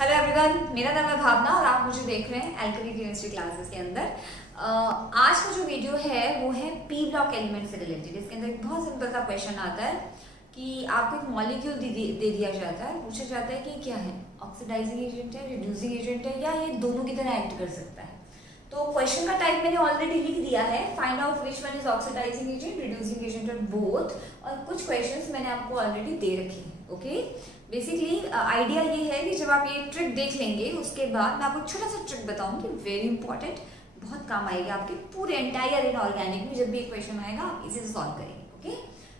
Hello everyone, मेरा नाम है भावना और आप मुझे देख रहे हैं एल्केमी केमिस्ट्री क्लासेस के अंदर। आज का जो वीडियो है वो है पी ब्लॉक एलिमेंट से रिलेटेड। इसके अंदर एक बहुत सिंपल सा क्वेश्चन आता है कि आपको एक मॉलिक्यूल दे दिया जाता है, पूछा जाता है कि क्या है, ऑक्सीडाइजिंग एजेंट है, रिड्यूसिंग एजेंट है या ये दोनों की तरह एक्ट कर सकता है। तो क्वेश्चन का टाइप मैंने ऑलरेडी लिख दिया है, find out which one is oxidising agent, reducing agent और बोथ। और कुछ क्वेश्चंस मैंने आपको ऑलरेडी दे रखे हैं। ओके, बेसिकली आइडिया ये है कि जब आप ये ट्रिक देख लेंगे उसके बाद मैं आपको छोटा सा ट्रिक बताऊंगी, वेरी इंपॉर्टेंट, बहुत काम आएगा आपके पूरे एंटायर इनऑर्गेनिक में। जब भी एक क्वेश्चन आएगा आप इसे सॉल्व करेंगे। ओके,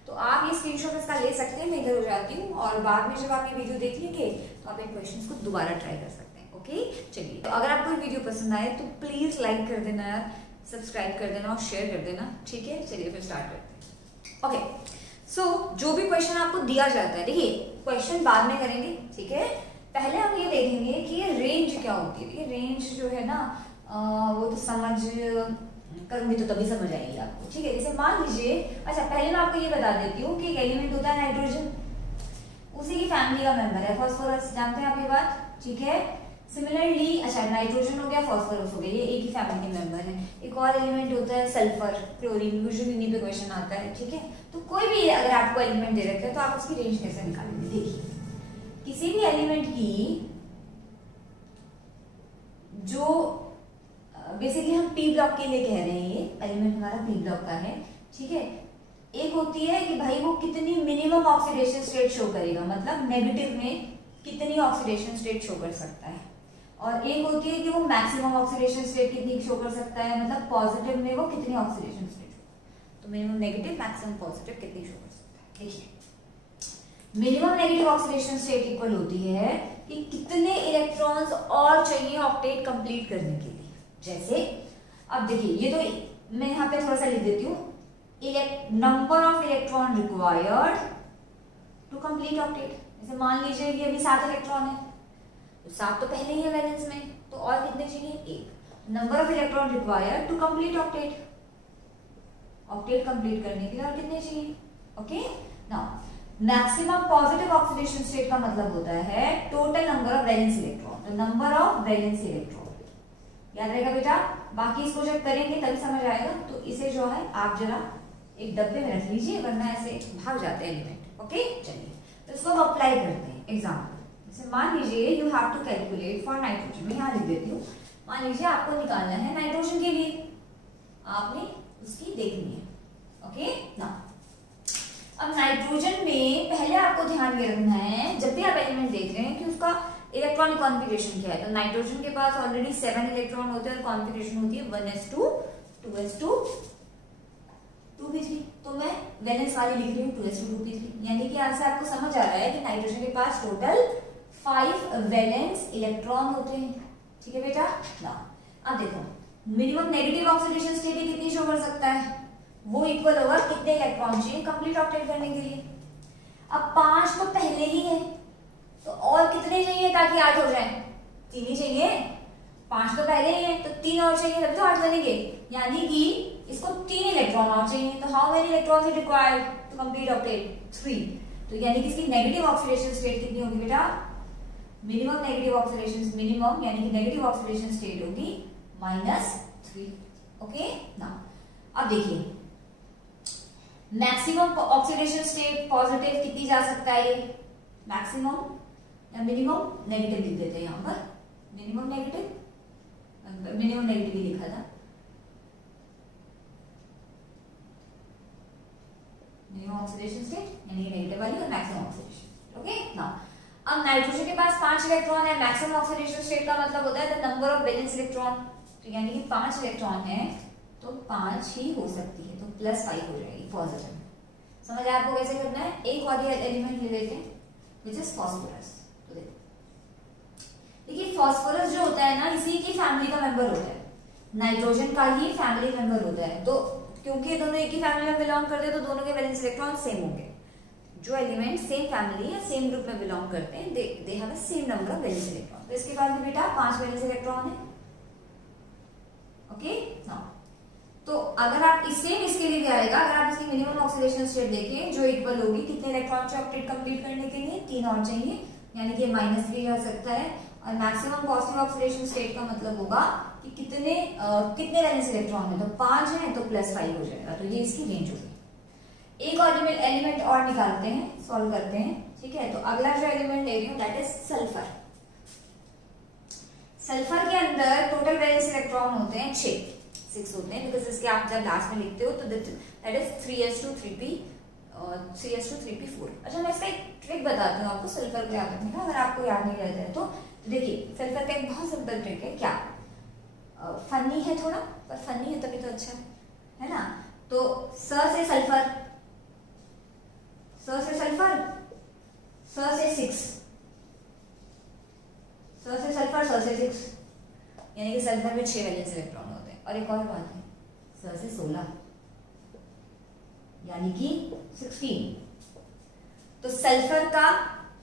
तो आप ये स्क्रीनशॉट इसका ले सकते हैं, मैं इधर हो जाती हूँ और बाद में जब आप ये वीडियो देख लेंगे तो आप इन क्वेश्चंस को दोबारा ट्राई कर सकते हैं। ओके, चलिए, तो अगर आपको वीडियो पसंद आए तो प्लीज लाइक कर देना यार, सब्सक्राइब कर देना और शेयर कर देना। ठीक है, चलिए फिर स्टार्ट करते हैं। ओके, सो जो भी क्वेश्चन आपको दिया जाता है, देखिए क्वेश्चन बाद में करेंगे, ठीक है, पहले हम ये देखेंगे कि ये रेंज क्या होती है। ये रेंज जो है ना वो तो समझ करूंगी तो तभी समझ आएगी आपको। ठीक है, जैसे मान लीजिए, अच्छा पहले मैं आपको ये बता देती हूँ कि एक एलिमेंट होता है नाइट्रोजन, उसी की फैमिली का मेंबर है फॉस्फोरस, जानते हैं आप ये बात। ठीक है, सिमिलरली अच्छा नाइट्रोजन हो गया, फॉस्फोरस हो गया, ये एक ही फैमिली के मेंबर है। एक और एलिमेंट होता है सल्फर, क्लोरीन, यूजुअली इन्हीं पे क्वेश्चन आता है। ठीक है, तो कोई भी अगर आपको एलिमेंट दे रखे हैं तो आप उसकी रेंज कैसे निकालेंगे। देखिए, किसी भी एलिमेंट की जो बेसिकली हम पी ब्लॉक के लिए कह रहे हैं, ये एलिमेंट हमारा पी ब्लॉक का है। ठीक है, एक होती है कि भाई वो कितनी मिनिमम ऑक्सीडेशन स्टेट शो करेगा, मतलब नेगेटिव में कितनी ऑक्सीडेशन स्टेट शो कर सकता है, और एक होती है कि वो मैक्सिमम ऑक्सीडेशन स्टेट कितनी शो कर सकता है, मतलब पॉजिटिव में वो कितनी ऑक्सीडेशन स्टेट। तो मिनिमम नेगेटिव, मैक्सिमम पॉजिटिव कितनी शो कर सकता है। देखिए, minimum negative oxidation state equal होती है कि कितने इलेक्ट्रॉन्स और चाहिए ऑक्टेट कंप्लीट करने के लिए। जैसे अब देखिए, ये तो मैं यहाँ पे थोड़ा सा लिख देती हूँ, number of electron required to complete octet. जैसे मान लीजिए कि अभी 7 इलेक्ट्रॉन है, तो 7 तो पहले ही है वैलेंस में, तो और कितने चाहिए, 1। Number of electron required to complete octet, octet complete करने के लिए और कितने चाहिए। Okay, now maximum positive oxidation state का मतलब होता है total number of valence electron, तो नंबर ऑफ वैलेंस इलेक्ट्रॉन याद रहेगा बेटा। बाकी इसको जब करेंगे तभी समझ आएगा, तो इसे जो है आप जरा एक डब्बे में रख लीजिए, वरना ऐसे भाग जाते हैं एलिमेंट। ओके, चलिए तो इसको हम अप्लाई करते हैं। एग्जाम्पल, जैसे मान लीजिए you have to calculate for nitrogen, मैं यहाँ लिख देती हूँ। मान लीजिए आपको निकालना है नाइट्रोजन के लिए, आपने उसकी देखनी है। ओके, ना अब नाइट्रोजन में पहले आपको ध्यान ये रखना है, जब भी आप एलिमेंट देख रहे हैं, कि उसका इलेक्ट्रॉनिक कॉन्फ़िगरेशन क्या है। तो नाइट्रोजन के पास ऑलरेडी 7 इलेक्ट्रॉन होते हैं और कॉन्फ़िगरेशन होती है 1s2 2s2 2p3। तो मैं वैलेंस वाली लिख रही हूँ 2s2 2p3, यानी कि यहाँ से आपको समझ आ रहा है कि नाइट्रोजन के पास टोटल 5 वैलेंस इलेक्ट्रॉन होते हैं। ठीक है बेटा, ना अब देखो मिनिमम नेगेटिव ऑक्सीडेशन स्टेट कितनी शो कर सकता है, वो इक्वल होगा कितने इलेक्ट्रॉन चाहिए कंप्लीट ऑक्टेट करने के लिए। अब 5 तो पहले ही है, तो और कितने चाहिए ताकि 8 हो जाए, 3 ही चाहिए। 5 तो पहले ही है, तो 3 और चाहिए तब तो 8 बनेंगे, यानी कि इसको 3 इलेक्ट्रॉन और चाहिए। तो how many electrons is required to complete octet, 3। तो यानी कि इसकी नेगेटिव ऑक्सीडेशन स्टेट कितनी होगी बेटा, मिनिमम नेगेटिव ऑक्सीडेशन, मिनिमम यानी कि नेगेटिव ऑक्सीडेशन स्टेट होगी -3। ओके, ना अब देखिए मैक्सिमम ऑक्सीडेशन स्टेट पॉजिटिव कितनी जा सकता है, ये मैक्सिमम या मिनिमम, नेगेटिव लिख देते हैं यहाँ पर, मिनिमम नेगेटिव ही लिखा था, मिनिमम ऑक्सीडेशन स्टेट यानी नेगेटिव वाली और मैक्सिमम ऑक्सीडेशन। ओके, नाउ अब नाइट्रोजन के पास 5 इलेक्ट्रॉन है, मैक्सिमम ऑक्सीडेशन स्टेट का मतलब होता है the number of valence electron, तो यानी कि 5 इलेक्ट्रॉन है तो 5 ही हो सकती है, तो +5 हो जाएगी पॉजिटिव। समझ आया आपको कैसे करना है। एक और एलिमेंट ले लेते हैं विच इज फॉस्फोरस। तो देखिए फॉस्फोरस जो होता है ना, इसी की फैमिली का मेंबर होता है, नाइट्रोजन का ही फैमिली मेंबर होता है। तो क्योंकि दोनों एक ही फैमिली में बिलोंग करते हैं तो दोनों के वैलेंस इलेक्ट्रॉन सेम होंगे। जो एलिमेंट सेम फैमिली या सेम ग्रुप में बिलोंग करते हैं they have a same number of valence electron. तो इसके पास भी बेटा 5 वैलेंस इलेक्ट्रॉन है। ओके, हाँ, तो अगर आप इसके लिए क्या आएगा, अगर आप इसकी मिनिमम ऑक्सीडेशन स्टेट देखें जो इक्वल होगी कितने इलेक्ट्रॉन चाहिए ऑक्टेट कंप्लीट करने के लिए, 3 और चाहिए, यानी कि -3 जा सकता है। और मैक्सिमम पॉजिटिव ऑक्सीडेशन स्टेट का मतलब होगा कि कितने वैलेंस इलेक्ट्रॉन है, तो 5 है तो +5 हो जाएगा, तो ये इसकी रेंज होगी। एक और एलिमेंट और निकालते हैं, सॉल्व करते हैं, ठीक है। तो अगला जो एलिमेंट ले रही हूँ दैट इज सल्फर। सल्फर के अंदर टोटल वैलेंस इलेक्ट्रॉन होते हैं 6 होते हैं, बिकॉज इसके आप जब लास्ट में लिखते हो तो दैट इज 3s2 3p4। अच्छा, मैं इसका एक ट्रिक बताती हूँ आपको सल्फर को याद रखने का, अगर आपको याद नहीं रहता है तो देखिए सल्फर का एक बहुत सिंपल ट्रिक है। क्या फनी है थोड़ा, पर फनी है तभी तो अच्छा है ना। तो स से सल्फर, स से सल्फर, स से 6, स से सल्फर, स से 6, यानी कि सल्फर में 6 वैलेंस इलेक्ट्रॉन होते हैं। और एक और बात है, स से 16 यानी कि 16। तो सल्फर का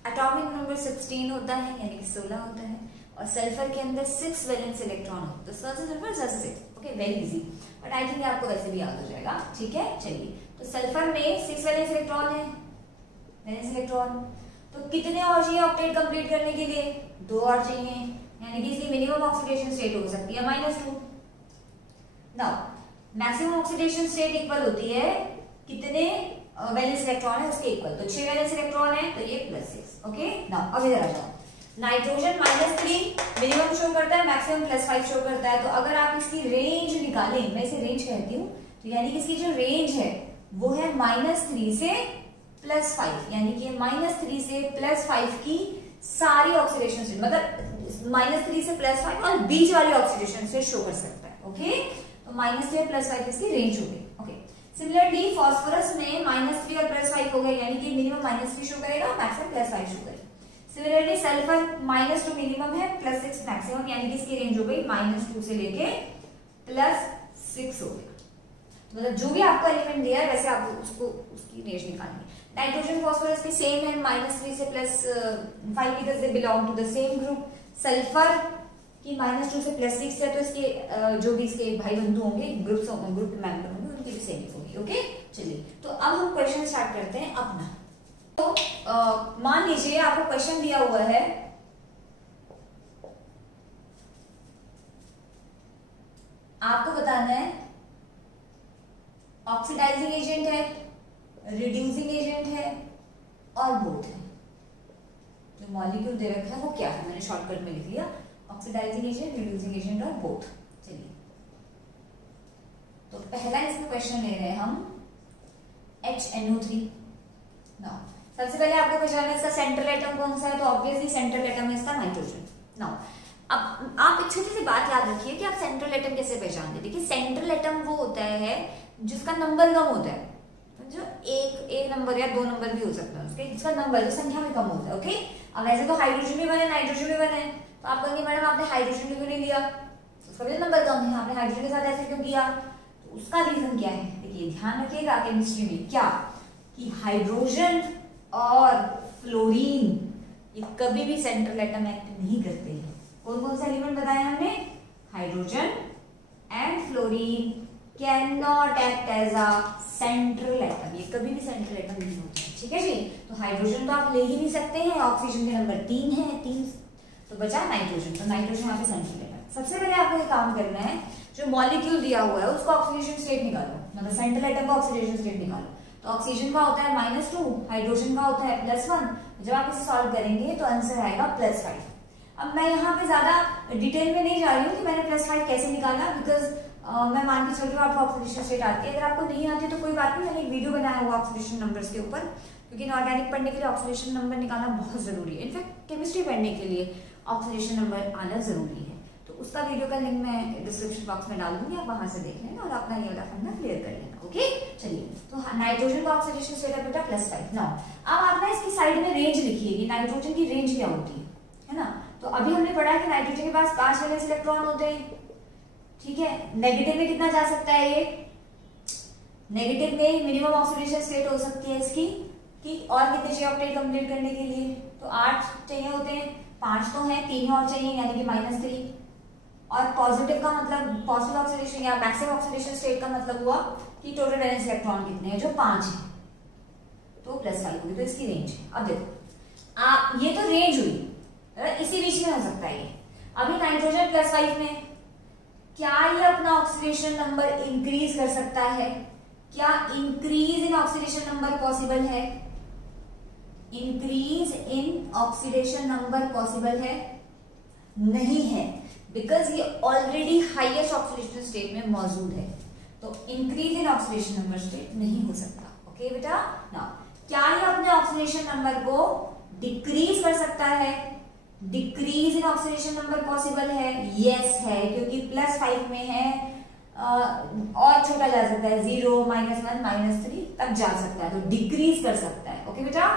एटॉमिक नंबर 16 होता है, यानी कि 16 होता है, और सल्फर के अंदर 6 वैलेंस इलेक्ट्रॉन होते हैं। तो स से सल्फर, स से 6, okay, very easy, but I think आपको वैसे भी याद हो जाएगा, ठीक है। चलिए, तो सल्फर में 6 वैलेंस इलेक्ट्रॉन है, वैलेंस इलेक्ट्रॉन, तो कितने और चाहिए ऑक्टेट कंप्लीट करने के लिए? 2 और चाहिए, यानी कि इसकी मिनिमम ऑक्सीडेशन स्टेट हो सकती है -2। Now maximum oxidation state equal होती है कितने वैलेंस इलेक्ट्रॉन है उसके इक्वल, तो 6 वैलेंस इलेक्ट्रॉन है तो ये +6, ओके। नाउ अब इधर आ जाओ, नाइट्रोजन -3 मिनिमम शो करता है, मैक्सिमम +5 शो करता है। तो अगर आप इसकी रेंज निकालें, मैं इसे रेंज कहती हूँ, तो यानी कि इसकी जो रेंज है वो है -3 से +5, यानी कि -3 से +5 की सारी ऑक्सीडेशन स्टेट, मतलब -3 से +5 और बीच वाली ऑक्सीडेशन स्टेट शो कर सकता है, ओके। तो -3 से +5 इसकी रेंज हो गई, ओके। सिमिलरली फॉस्फोरस में -3 और +5 हो गए, यानी कि मिनिमम -3 शो करेगा और मैक्सिमम +5 शो करेगा। सिमिलरली सल्फर -2 मिनिमम है, +6 मैक्सिमम, यानी कि इसकी रेंज हो गई -2 से लेके +6 हो गया। मतलब जो भी आपको एलिमेंट दिया है वैसे आप उसको उसकी रेंज निकालेंगे। नाइट्रोजन फॉस्फोरस के सेम है, -3 से +5 because they belong to the same group. Sulphur की -2 से +6 है, तो इसके जो भी इसके भाई बंधु होंगे, ग्रुप मेंबर होंगे, उनकी भी सेम होगी, ओके। चलिए, तो अब हम क्वेश्चन स्टार्ट करते हैं अपना। तो मान लीजिए आपको क्वेश्चन दिया हुआ है, आपको बताना है ऑक्सीडाइजिंग एजेंट है, रिड्यूसिंग एजेंट है और बोथ है। जो मॉलिक्यूल दे रखा है वो क्या है, मैंने शॉर्टकट में लिख लिया, ऑक्सीडाइजिंग एजेंट, रिड्यूसिंग एजेंट और बोथ। चलिए, तो पहला इसमें क्वेश्चन ले रहे हैं हम HNO3। नाउ सबसे पहले आपको पहचानना है इसका सेंट्रल एटम कौन सा है, तो ऑब्वियसली सेंट्रल एटम है इसका नाइट्रोजन। नाउ अब आप एक छोटी सी बात याद रखिए कि आप सेंट्रल एटम कैसे पहचानते हैं। देखिए, सेंट्रल एटम वो होता है जिसका नंबर कम होता है, जो एक नंबर या 2 नंबर भी हो सकता है उसके, जिसका नंबर जो संख्या में कम होता है, ओके। अब वैसे तो हाइड्रोजन भी बने, नाइट्रोजन भी बने, तो आप कहेंगे मैडम आपने हाइड्रोजन क्यों नहीं लिया, उसका भी नंबर कम है, आपने हाइड्रोजन के साथ ऐसे क्यों किया? तो उसका रीजन क्या है, देखिए ध्यान रखिएगा केमिस्ट्री में क्या, कि हाइड्रोजन और फ्लोरीन ये कभी भी सेंट्रल एटम एक्ट नहीं करते हैं। कौन कौन सा एलिमेंट बताया हमने, hydrogen and fluorine can not act as a central atom, ये कभी भी सेंट्रल एटम नहीं होता है, ठीक है जी। तो हाइड्रोजन तो आप ले ही नहीं सकते हैं, ऑक्सीजन के नंबर 3 है, 3 तो बचा नाइट्रोजन, तो नाइट्रोजन यहाँ पे सेंट्रल एटम। सबसे पहले आपको ये काम करना है, जो मॉलिक्यूल दिया हुआ है उसका ऑक्सीडेशन स्टेट निकालो, मतलब सेंट्रल एटम का ऑक्सीडेशन स्टेट निकालो। तो ऑक्सीजन का होता है -2, हाइड्रोजन का होता है +1। जब आप इसे सॉल्व करेंगे तो आंसर आएगा +5। अब मैं यहाँ पे ज्यादा डिटेल में नहीं जा रही हूँ कि मैंने +5 कैसे निकाला, बिकॉज मैं मान के चल रही हूँ आपको ऑक्सीडेशन स्टेट आती है। अगर आपको नहीं आती तो कोई बात नहीं, मैंने एक वीडियो बनाया हुआ ऑक्सीडेशन नंबर्स के ऊपर, क्योंकि इनऑर्गेनिक पढ़ने के लिए ऑक्सीडेशन नंबर निकालना बहुत जरूरी है। इनफैक्ट केमिस्ट्री पढ़ने के लिए ऑक्सीडेशन नंबर आना जरूरी है, तो उसका वीडियो का लिंक मैं डिस्क्रिप्शन बॉक्स में डाल दूंगी, आप वहां से देख लेना और अपना ये वाला फंडा क्लियर कर लेना, ओके। चलिए, तो नाइट्रोजन का ऑक्सीडेशन स्टेट है बेटा +5। नाउ अब आप ना इसकी साइड में रेंज लिखिए कि नाइट्रोजन की रेंज क्या होती है ना। तो अभी हमने पढ़ा है कि नाइट्रोजन के पास 5 वैलेंस इलेक्ट्रॉन होते हैं, ठीक है। नेगेटिव में कितना जा सकता है ये, नेगेटिव में मिनिमम ऑक्सीडेशन स्टेट हो सकती है इसकी, कि और कितने चाहिए ऑक्टेट कंप्लीट करने के लिए, तो 8 चाहिए होते हैं, 5 तो है, 3 और चाहिए, यानी कि -3। और पॉजिटिव का मतलब पॉजिटिव ऑक्सीडेशन या मैक्सिमम ऑक्सीडेशन स्टेट का मतलब हुआ कि टोटल वैलेंस इलेक्ट्रॉन कितने हैं, जो 5 है, तो +5 होगी, तो इसकी रेंज है। अब देखो, आप ये तो रेंज हुई, इसी बीच में हो सकता है ये। अभी नाइट्रोजन +5 में क्या ये अपना ऑक्सीडेशन नंबर इंक्रीज कर सकता है? क्या increase in oxidation number possible है? Increase in oxidation number possible है? नहीं है, बिकॉज ये ऑलरेडी हाईएस्ट ऑक्सीडेशन स्टेट में मौजूद है, तो increase in oxidation number state नहीं हो सकता। ओके बेटा, नाउ क्या ये अपने ऑक्सीडेशन नंबर को डिक्रीज कर सकता है? Decrease in oxidation number possible है? यस है, क्योंकि +5 में है, और छोटा जा सकता है, 0, -1, -3 तक जा सकता है, तो डिक्रीज कर सकता है। ओके बेटा,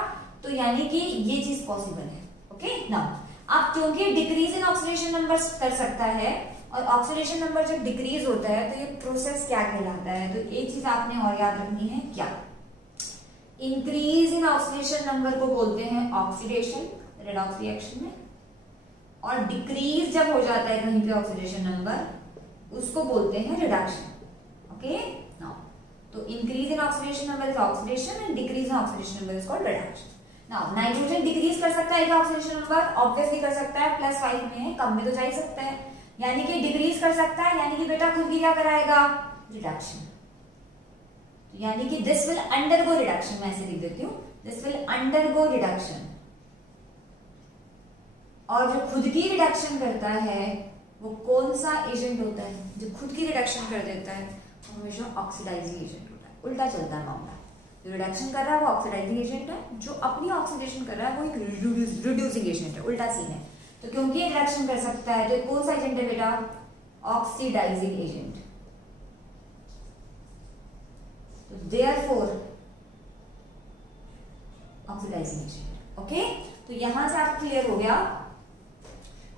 तो यानी कि ये चीज पॉसिबल है। ओके नाउ, अब क्योंकि डिक्रीज इन ऑक्सीडेशन नंबर कर सकता है, और ऑक्सीडेशन नंबर जब डिक्रीज होता है तो ये प्रोसेस क्या कहलाता है? तो एक चीज आपने और याद रखनी है, क्या? इंक्रीज इन ऑक्सीडेशन नंबर को बोलते हैं ऑक्सीडेशन, रेडॉक्स रिएक्शन में, और डिक्रीज जब हो जाता है कहीं पे ऑक्सीडेशन नंबर, उसको बोलते हैं रिडक्शन। ओके नाउ, तो increase in oxidation number is oxidation and decrease in oxidation number is called reduction. Now nitrogen decrease कर सकता है क्या ऑक्सीडेशन नंबर? ऑब्वियसली कर सकता है, +5 में है, कम में तो जा ही सकता है, यानी कि डिक्रीज कर सकता है, यानी कि बेटा खुद भी क्या कराएगा? रिडक्शन। यानी कि दिस विल अंडरगो रिडक्शन, मैं ऐसे लिख देती हूँ, दिस विल अंडरगो रिडक्शन। और जो खुद की रिडक्शन करता है वो कौन सा एजेंट होता है? जो खुद की रिडक्शन कर देता है वो हमेशा ऑक्सीडाइजिंग एजेंट होता है। उल्टा चलता है मामला, जो रिडक्शन कर रहा है वो ऑक्सीडाइजिंग एजेंट है, जो अपनी ऑक्सीडेशन कर रहा है वो एक रिड्यूसिंग एजेंट है, उल्टा सीन है। तो क्योंकि रिडक्शन कर सकता है तो कौन सा एजेंट है बेटा? Oxidising agent. तो देयरफॉर ऑक्सीडाइजिंग एजेंट। ओके, तो यहां से आप क्लियर हो गया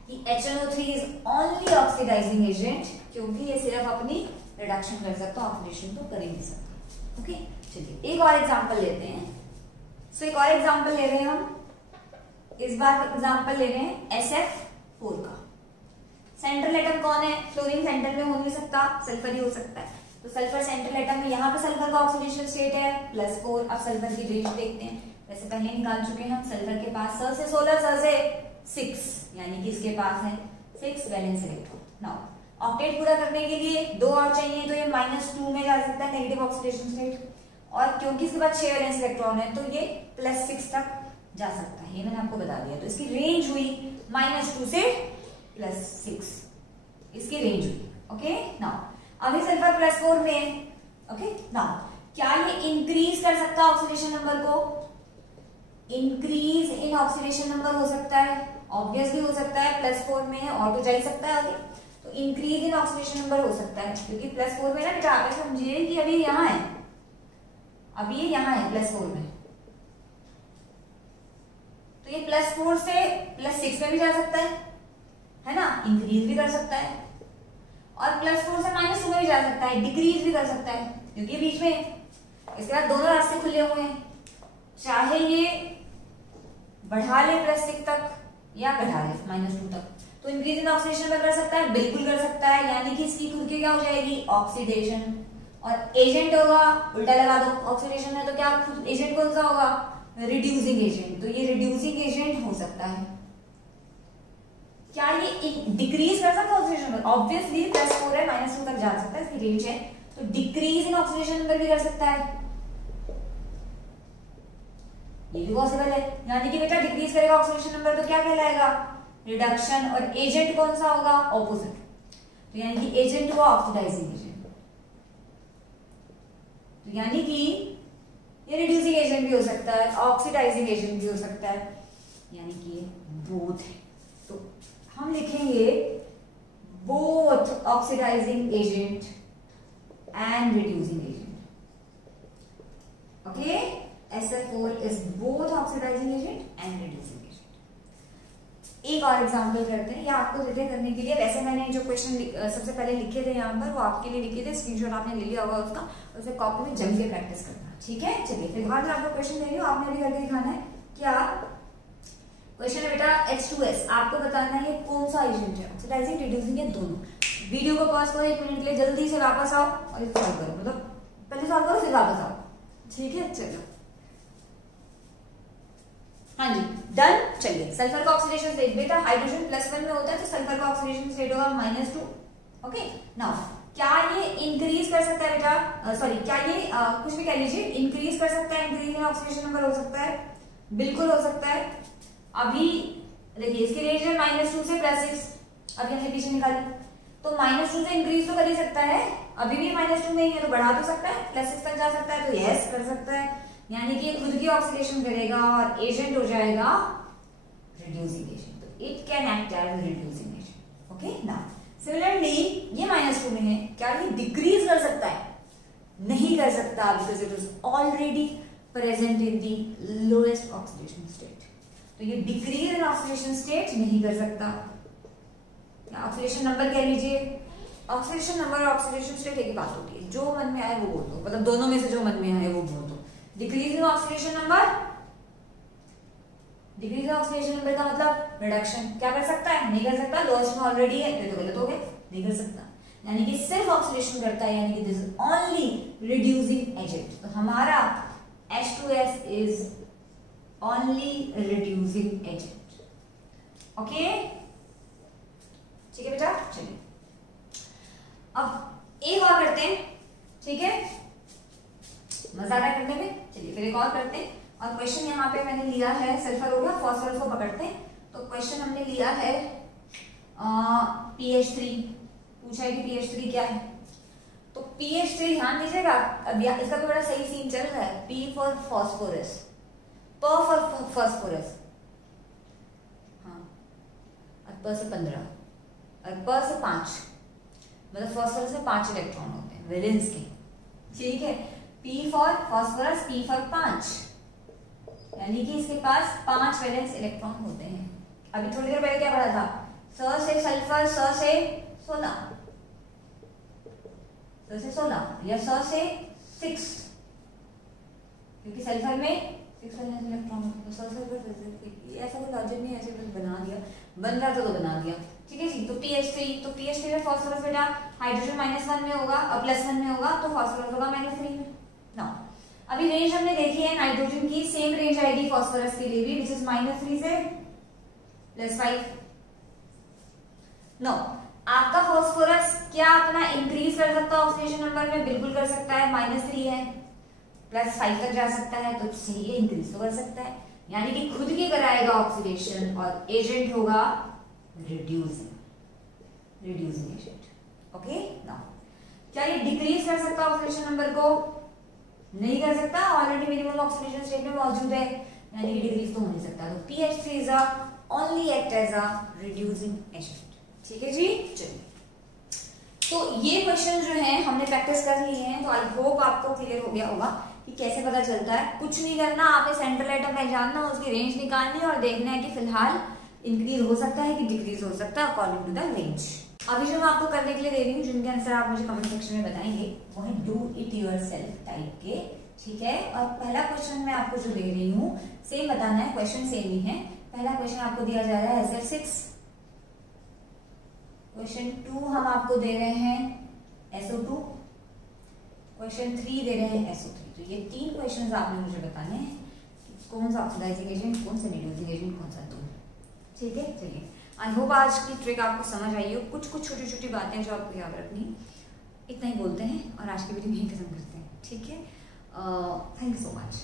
कि HNO3 is only oxidising agent, क्योंकि ये सिर्फ अपनी रिडक्शन कर सकता, ऑक्सीडेशन तो कर ही नहीं सकता। ओके, चलिए एक और एग्जांपल लेते हैं। सो एक और एग्जांपल ले रहे हैं हम, इस बार एग्जांपल ले रहे हैं SF4 का। सेंट्रल एटम कौन है? फ्लोरीन सेंटर में हो नहीं सकता, सल्फर ही हो सकता है, तो सल्फर सेंट्रल एटम में, यहाँ पे सल्फर का ऑक्सीडेशन स्टेट है +4। अब सल्फर की रेंज देखते हैं, वैसे पहले निकाल चुके हैं हम। सल्फर के पास स से 16, स से 6, यानी कि इसके पास है 6 वैलेंस इलेक्ट्रॉन। नाउ ऑक्टेट पूरा करने के लिए 2 और चाहिए, तो ये -2 में जा सकता है, नेगेटिव ऑक्सीडेशन स्टेट, और क्योंकि इसके पास 6 वैलेंस इलेक्ट्रॉन है तो ये +6 तक जा सकता है, ये मैंने आपको बता दिया। तो इसकी रेंज हुई -2 से +6, इसकी रेंज हुई। ओके नाउ अभी सल्फर +4 में। ओके नाउ क्या ये इंक्रीज कर सकता है ऑक्सीडेशन नंबर को? इंक्रीज इन ऑक्सीडेशन नंबर हो सकता है, ऑब्वियसली हो सकता है, +4 में है और तो जा ही सकता है आगे, तो इंक्रीज इन ऑक्सीडेशन नंबर हो सकता है, क्योंकि +4 में ना बेटा आप समझिए कि अभी यहाँ है, अभी ये यहाँ है +4 में, तो ये +4 से +6 में भी जा सकता है ना, इंक्रीज भी कर सकता है, और +4 से -2 में भी जा सकता है, डिक्रीज भी कर सकता है, क्योंकि बीच में इसके बाद दोनों रास्ते खुले हुए हैं, चाहे ये बढ़ा ले +6 तक या घटा ले -2 तक, तो इंक्रीज इन ऑक्सीडेशन में कर सकता है, बिल्कुल कर सकता है, यानी कि इसकी खुद की क्या हो जाएगी? ऑक्सीडेशन, और एजेंट होगा, उल्टा लगा दो, ऑक्सीडेशन है तो क्या खुद एजेंट कौन सा होगा? रिड्यूसिंग एजेंट, तो ये रिड्यूसिंग एजेंट हो सकता है। क्या ये डिक्रीज कर सकता है ऑक्सीडेशन नंबर? ऑब्वियसली +4 है, -2 तक जा सकता है, इसकी रेंज है, तो डिक्रीज इन ऑक्सीडेशन नंबर भी कर सकता है, ये भी पॉसिबल है, यानी कि बेटा डिक्रीज करेगा ऑक्सीडेशन नंबर तो क्या कहलाएगा? रिडक्शन, और एजेंट कौन सा होगा? ऑपोजिट, तो यानी कि एजेंट हुआ ऑक्सीडाइजिंग एजेंट, तो यानी कि ये रिड्यूसिंग एजेंट भी हो सकता है, ऑक्सीडाइजिंग एजेंट भी हो सकता है, यानी कि ये बोथ है, तो हम लिखेंगे both oxidising agent and reducing agent. Okay, SF4 is both oxidizing agent and reducing agent। एक और एग्जांपल करते हैं, या आपको रिलेट करने के लिए, वैसे मैंने जो क्वेश्चन सबसे पहले लिखे थे यहाँ पर वो आपके लिए लिखे थे, स्क्रीनशॉट आपने ले लिया होगा उसका, उसे कॉपी में जम के प्रैक्टिस करना, ठीक है। चलिए फिलहाल मैं आपको क्वेश्चन दे रही हूँ, आपने अभी करके दिखाना है। क्या क्वेश्चन है बेटा? H2S, आपको बताना है ये कौन सा एजेंट है, ऑक्सीडाइजिंग रिड्यूसिंग या दोनों। वीडियो को पॉज करो 1 मिनट के लिए, जल्दी से वापस आओ और इसे सॉल्व करो, मतलब पहले सॉल्व करो फिर वापस आओ, ठीक है। चलो हाँ जी डन। चलिए सल्फर का ऑक्सीडेशन स्टेट, बेटा हाइड्रोजन +1 में होता है तो सल्फर का ऑक्सीडेशन स्टेट होगा -2। ओके नाउ क्या ये इंक्रीज कर सकता है बेटा, सॉरी क्या ये कुछ भी कह लीजिए, इंक्रीज कर सकता है, इंक्रीज इन ऑक्सीडेशन नंबर हो सकता है, बिल्कुल हो सकता है। अभी देखिए इसकी रेंज है -2 से +6, अभी हमने पीछे निकाली तो -2 से इंक्रीज तो कर ही सकता है, अभी भी -2 में ही है तो बढ़ा तो सकता है, +6 तक जा सकता है तो यस कर सकता है, यानी कि खुद की ऑक्सीडेशन करेगा और एजेंट हो जाएगा रिड्यूसिंग एजेंट, तो it can act as reducing agent. Okay now similarly ये -2 में है, क्या ये डिक्रीज कर सकता है? नहीं कर सकता, because it is already present in the lowest oxidation state, तो ये डिक्रीज इन ऑक्सीडेशन स्टेट नहीं कर सकता। ऑक्सीडेशन नंबर कह लीजिए, ऑक्सीडेशन नंबर और ऑक्सीडेशन स्टेट एक ही बात होती है, जो मन में आए वो बोल दो, मतलब दोनों में से जो मन में आए वो बोल दो। Decrease in oxidation number, decrease in oxidation number का मतलब रिडक्शन, क्या कर सकता है? नहीं कर सकता, लोएस्ट में ऑलरेडी है तो गलत हो गया, नहीं कर सकता, यानी कि सिर्फ ऑक्सीडेशन करता है, यानी कि this is only reducing agent, तो हमारा H2S is only reducing agent. Okay ठीक है बेटा, चलिए अब एक और करते हैं, ठीक है, मजा आ रहा है करने में, चलिए फिर एक और करते हैं। और क्वेश्चन यहाँ पे मैंने लिया है, सल्फर हो गया, फॉस्फोरस को पकड़ते हैं, तो क्वेश्चन हमने लिया है PH3, पूछा है कि PH3 क्या है, तो PH3 ध्यान दीजिएगा, अब इसका तो बड़ा सही सीन चल रहा है, P for phosphorus, P for phosphorus, हाँ, P से 15 और P से 5, मतलब फॉस्फोरस में 5 इलेक्ट्रॉन होते हैं वैलेंस के, ठीक है, P for phosphorus, P for 5, यानी कि इसके पास 5 वैलेंस इलेक्ट्रॉन होते हैं। अभी थोड़ी देर पहले क्या पढ़ा था, स से सल्फर, स से 16, स से 16 या स से 6, क्योंकि सल्फर में 6 वैलेंस इलेक्ट्रॉन होते हैं, स से ऐसा कोई लॉजिक नहीं, ऐसे बना दिया, बन रहा था तो बना दिया, ठीक है जी। तो PH3, तो PH3 में फॉस्फोरस बेटा हाइड्रोजन -1 में होगा और +1 में होगा, तो फॉस्फोरस होगा -3 में। नाउ अभी रेंज हमने देखी है नाइट्रोजन की, सेम रेंज आएगी फॉस्फोरस के लिए भी, विच इज -3 से +5। नो आपका फॉस्फोरस क्या अपना इंक्रीज कर सकता है ऑक्सीडेशन नंबर में? बिल्कुल कर सकता है, -3 है, +5 तक जा सकता है, तो सही है, इंक्रीज तो कर सकता है, यानी कि खुद की कराएगा ऑक्सीडेशन और एजेंट होगा रिड्यूसिंग एजेंट। ओके नाउ क्या ये डिक्रीज कर सकता है ऑक्सीडेशन नंबर को? नहीं कर सकता, ऑलरेडी मिनिमम ऑक्सीडेशन स्टेट में मौजूद है, यानी कि डिक्रीज तो हो नहीं सकता, तो PH3 is only act as a reducing agent. ठीक है जी, चलिए तो ये क्वेश्चन जो है हमने प्रैक्टिस कर लिए हैं, तो आई होप आपको क्लियर हो गया होगा कि कैसे पता चलता है। कुछ नहीं करना, आपने सेंट्रल एटम पहचानना, उसकी रेंज निकालनी और देखना है कि फिलहाल इंक्रीज हो सकता है कि डिक्रीज हो सकता है अकॉर्डिंग टू द रेंज। अभी जो मैं आपको करने के लिए दे रही हूँ, जिनके आंसर आप मुझे कमेंट सेक्शन में बताएंगे, वो है डू इट योरसेल्फ टाइप के, ठीक है। और पहला क्वेश्चन मैं आपको जो दे रही हूँ सेम बताना है, क्वेश्चन सेम ही है। पहला क्वेश्चन आपको दिया जा रहा है SF6, क्वेश्चन 2 हम आपको दे रहे हैं SO2, क्वेश्चन 3 दे रहे हैं SO3। तो ये 3 क्वेश्चन आपने मुझे बताने हैं कि कौन सा ऑक्सीडाइजिंग एजेंट, कौन सा रिड्यूसिंग एजेंट, कौन सा दूर, ठीक है। चलिए आई होप आज की ट्रिक आपको समझ आई हो, कुछ छोटी छोटी बातें जो आपको याद रखनी, इतना ही बोलते हैं और आज की वीडियो यहीं खत्म करते हैं, ठीक है। Thank you so much.